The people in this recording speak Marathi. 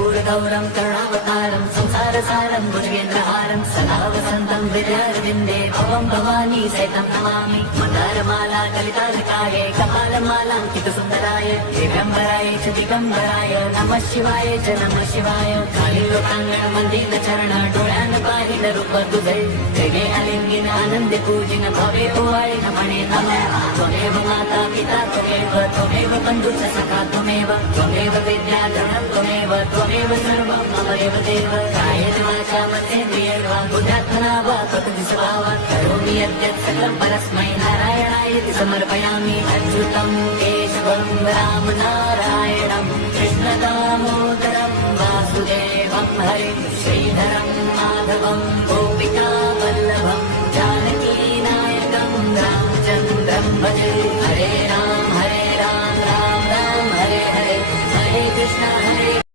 कर्पूरगौरं करुणावतारं संसारसारं भुजगेन्द्रहारं सदा वसन्तं हृदयारविन्दे भवं भवानी सहितं नमामि मन्दारमाला कलितालकाये कपालमालाङ्कितसुन्दराय दिगम्बराय च दिगम्बराय नमः शिवाय च नमः शिवाय खाली लोकांगण मंदिर चरण डोळ्यान पाहिन रूप तुझे तेने अलिंगिन आनंद पूजिन भवे ओवाळे नमणे नमः त्वमेव माता पिता त्वमेव बन्धुश्च सखा त्वमेव विद्याधरणं त्वमेव सर्वं मम एव देव कायेन वाचा मनेन्द्रियैर्वा बुद्ध्यात्मना वा प्रकृतिस्वभावात् करोमि यद्यत् सकलं परस्मै नारायणायेति समर्पयामि अच्युतं केशवं राम नारायणं कृष्णदामोदरं वासुदेवं हरिं श्रीधरं माधवं